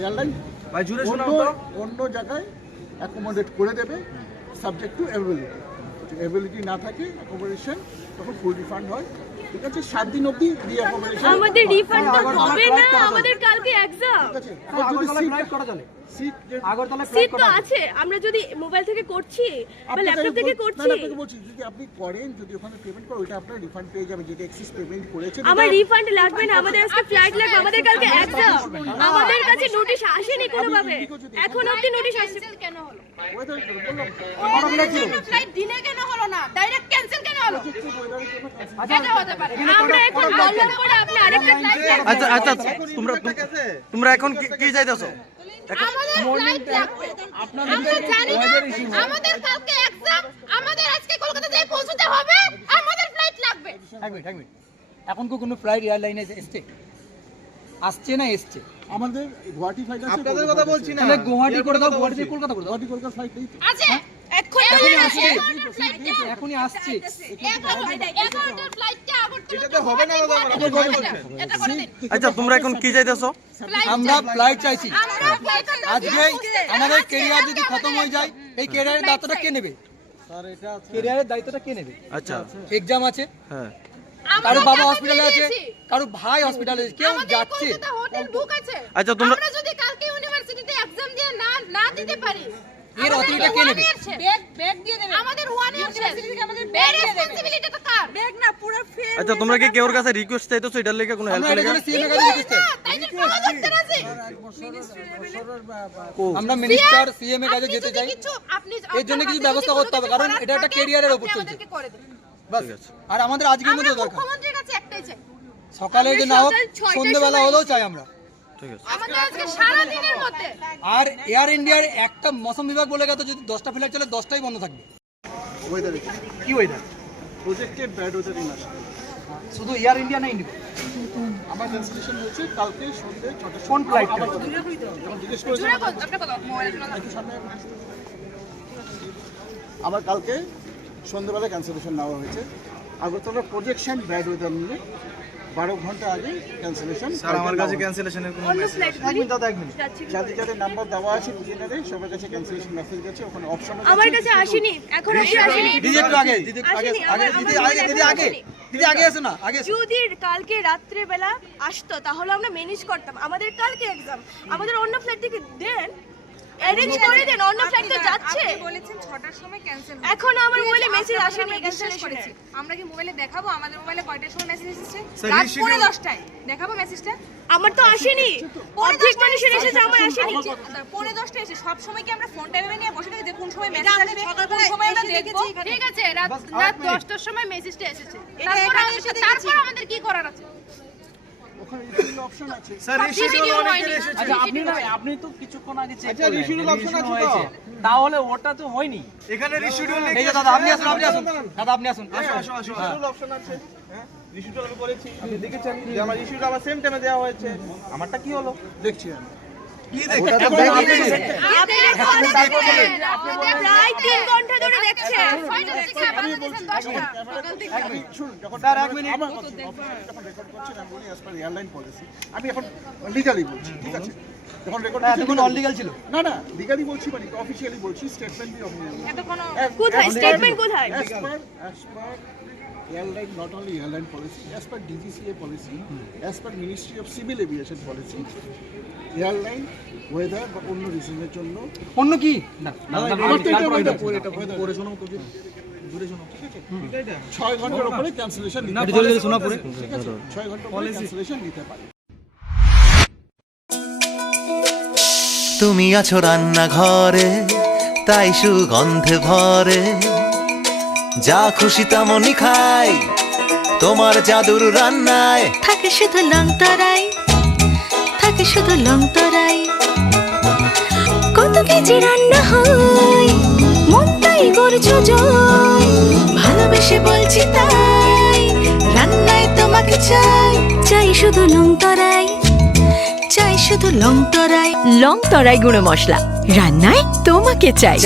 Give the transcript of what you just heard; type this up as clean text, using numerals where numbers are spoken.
Airline অন্য জায়গায় accommodate করে দেবে সাবজেক্ট টু অ্যাভেলিটি না থাকে অ্যাকোমোডেশন তখন ফুল রিফান্ড হয়। ঠিক আছে, 7 দিন অবধি রিঅ্যাকোমোডেশন আমাদের রিফান্ড তো হবে না, আমাদের কালকে এক্সাম। ঠিক আছে, আগরতলা ফ্লাইট করা চলে, আগরতলা সিট ফ্লাইট তো করা আছে, আমরা যদি মোবাইল থেকে করছি বা ল্যাপটপ থেকে করছি, আপনাকে বলছি যদি আপনি করেন, যদি ওখানে পেমেন্ট করেন ওটা আপনার রিফান্ড পেয়ে যাবে, যেটা এক্সেস পেমেন্ট করেছেন। আমার রিফান্ড লাগবে না, আমাদের আজকে ফ্লাইট লাগবে, আমাদের কালকে এক্সাম। আমাদের কাছে নোটিশ আসেনি কোনোভাবে, এখন অবধি নোটিশ আসছে কেন হলো? ফ্লাইট ডিলে কেন হলো না, ডাইরেক্ট ক্যান্সেল কেন হলো? এটা হতে পারে আমরা এখন বললাম পরে আপনি আরেকটা ফ্লাইট। আচ্ছা আচ্ছা, তোমরা এখন কি চাইতেছো? আমাদের ফ্লাইট লাগবে, আমরা জানি না আমাদের কালকে এক্সাম, আমাদের আজকে কলকাতা যেয়ে পৌঁছতে হবে, আমাদের ফ্লাইট লাগবে। এক মিনিট এখন কি কোনো ফ্লাইট এয়ারলাইনে আসছে না এসছে? আমাদের গুয়াহাটি ফ্লাইট আছে, আপনাদের কথা বলছি না, তাহলে গুয়াহাটি করে দাও, গুয়াহাটি থেকে কলকাতা করে দাও। গুয়াহাটি কলকাতা ফ্লাইট নেই তো। আছে এক্ষুনি আসছে, এখনই আসছে। 11টার ফ্লাইটটা আগরতলা এটা তো হবে না দাদা, এটা করে দিন। আচ্ছা তোমরা এখন কি চাইতেছো? আমরা ফ্লাইট চাইছি। আমরা ফ্লাইট আজকে আমাদের ক্যারিয়ার যদি খতম হয়ে যায়, এই ক্যারিয়ারের দায়িত্বটা কে নেবে? ক্যারিয়ারের দায়িত্বটা কে নেবে? আচ্ছা এক্সাম আছে, হ্যাঁ, কারো বাবা হসপিটালে আছে, কারো ভাই হসপিটালে আছে, কেউ যাচ্ছে। হোটেল বুক আছে। আচ্ছা তোমরা আমরা যদি কালকে ইউনিভার্সিটিতে এক্সাম দিয়ে না দিতে পারি, এর অথরিটিটা কে নেবে? ব্যাগ দিয়ে দেবে আমাদের 1 ইয়ার ইউনিভার্সিটি থেকে আমাদের ব্যাগ রেসপন্সিবিলিটিটা কার? ব্যাগ না পুরো ফেল। আচ্ছা তোমরা কি কেউর কাছে রিকোয়েস্ট চাইতেছো এটার লেগে কোনো হেল্প আমরা লেগে? এখানে সিএম এর কাছে রিকোয়েস্ট চাই। তাই যে পাওয়া যাচ্ছে না যে আমরা মিনিস্টার সিএম এর কাছে আপনি যেতে যদি চাই। আপনি এর জন্য কিছু ব্যবস্থা করতে হবে, কারণ এটা একটা ক্যারিয়ারের উপর চলছে। বাস, আর আমাদের আজকের মধ্যে দরকার। মুখ্যমন্ত্রীর কাছে একটাই চাই, সকালে যে না হোক, সন্ধ্যেবেলা হলেও চাই আমরা। ঠিক আছে, আমাদের আজকে সারা দিনের মধ্যে। আর এয়ার ইন্ডিয়ার একটা মৌসুম বিভাগ বলে গেছে যদি 10টা ফ্লাইট চলে 10টাই বন্ধ থাকবে। ওয়েদার কি weather? Projected bad weather in Assam. শুধু এয়ার ইন্ডিয়া না ইন্ডিগো? আমার ক্যান্সেলেশন হয়েছে কালকে সন্ধ্যে 6টা। কোন ফ্লাইট? যখন জিজ্ঞেস করেছি জোরে বল, আপনি কথা মোবাইলে শোনা একটু সামনে আমার কালকে সন্ধ্যেবেলা ক্যান্সেলেশন নেওয়া হয়েছে। আগরতলা প্রজেকশন ব্যাড ওয়েদার নিয়ে 12 ঘন্টা আগে ক্যান্সেলেশন। স্যার আমার কাছে ক্যান্সেলেশনের কোনো অন্য মেসেজ ফ্লাইট এক মিনিট দাদা, এক মিনিট। যাদের যাদের নাম্বার দেওয়া আছে ডিএনআর সবার কাছে ক্যান্সেলেশন মেসেজ গেছে, ওখানে অপশন আমার কাছে আসেনি, এখন অবধি আসেনি। দিদি একটু আগে, দিদি আগে, আসেনি, আগে, আমার দিদি মোবাইলে আগে, দিদি এখনো আগে, আসেনি। দিদি আগে এসো না, আগে এসো। যদি কালকে রাত্রে বেলা আসতো তাহলে আমরা ম্যানেজ করতাম। আমাদের কালকে এক্সাম, আমাদের অন্য ফ্লাইট থেকে দেন, অ্যারেঞ্জ করে দেন, অন্য ফ্লাইট তো যাচ্ছে। আপনি বলেছেন 6টার সময় ক্যান্সেল হবে। এখন আমার মোবাইলে মেসেজ আসেনি আমরা বিশ্বাস ক্যান্সেলেশন করেছি। আমরা কি মোবাইলে দেখাবো আমাদের মোবাইলে কয়টার সময় মেসেজ এসেছে? স্যার, রাত reschedule- 10:30টায় দেখাবো মেসেজটা? আমার তো আসেনি, অর্ধেক মানুষের এসেছে, আমার আসেনি। 10:30টায় এসে সব সময় কি আমরা ফোনটা ভেবে নিয়ে বসে থাকি যে কোন সময় মেসেজ আসবে, কোন সময় আমরা দেখবো? ঠিক আছে, রাত 10টার সময় মেসেজটা এসেছে। তারপর আমাদের কি করার আছে? ওখানে রিফিল অপশন আছে। স্যার রিশিডিউল অনেকের এসেছে। আচ্ছা আপনি তো কিছুক্ষণ আগে চেক করলেন রিশিডিউল অপশন আছে, তাহলে ওটা তো হয়নি। এখানে রিশিডিউল এই যে দাদা আপনি আসুন, আপনি আসুন, দাদা আপনি আসুন। আসো রিশিডিউল অপশন আছে, হ্যাঁ রিশিডিউল আমি করেছি, আপনি দেখেছেন যে আমার রিশিডিউল আমার সেম টাইমে দেওয়া হয়েছে। আমারটা কি হলো দেখছি আমি। কি দেখে? প্রায় 3 ঘন্টা ধরে দেখছে। 6টা থেকে আমাদের 10টা। শুনুন, যখন স্যার, এক মিনিট। আমার কথা যখন রেকর্ড করছেন আমি বলি অ্যাজ পার এয়ারলাইন পলিসি, আমি এখন লিগালি বলছি, ঠিক আছে? যখন রেকর্ড এতক্ষণ অনলিগাল ছিল। না না লিগালি বলছি, মানে অফিশিয়ালি বলছি, স্টেটমেন্ট দিয়ে এত কোনো কোথায় স্টেটমেন্ট কোথায়? as per airline, not only airline policy, as per DGCA policy, as per Ministry of Civil Aviation policy, airline weather বা অন্য রিজনের জন্য অন্য কি? না, আমার তো এটা weather, পরে শোনো তো, দূরে শোনো, ঠিক আছে? 6 ঘন্টার উপরে ক্যান্সেলেশন নিতে একটু জোরে জোরে শোনা পড়ে। ঠিক আছে, 6 ঘন্টা পরে ক্যান্সেলেশন নিতে পারে। তুমি আছো রান্নাঘরে, তাই সুগন্ধে ভরে, যা খুশি তেমনই খাই, তোমার জাদুর রান্নায় থাকে শুধু লং তরাই, থাকে শুধু লং তরাই। কত কেজি রান্না হয়, মন তাই করছো জয়, ভালোবেসে বলছি তাই, রান্নায় তোমাকে চাই, চাই শুধু লং তরাই, চাই শুধু লং তরাই। লং তরাই গুঁড়ো মশলা, রান্নায় তোমাকে চাই।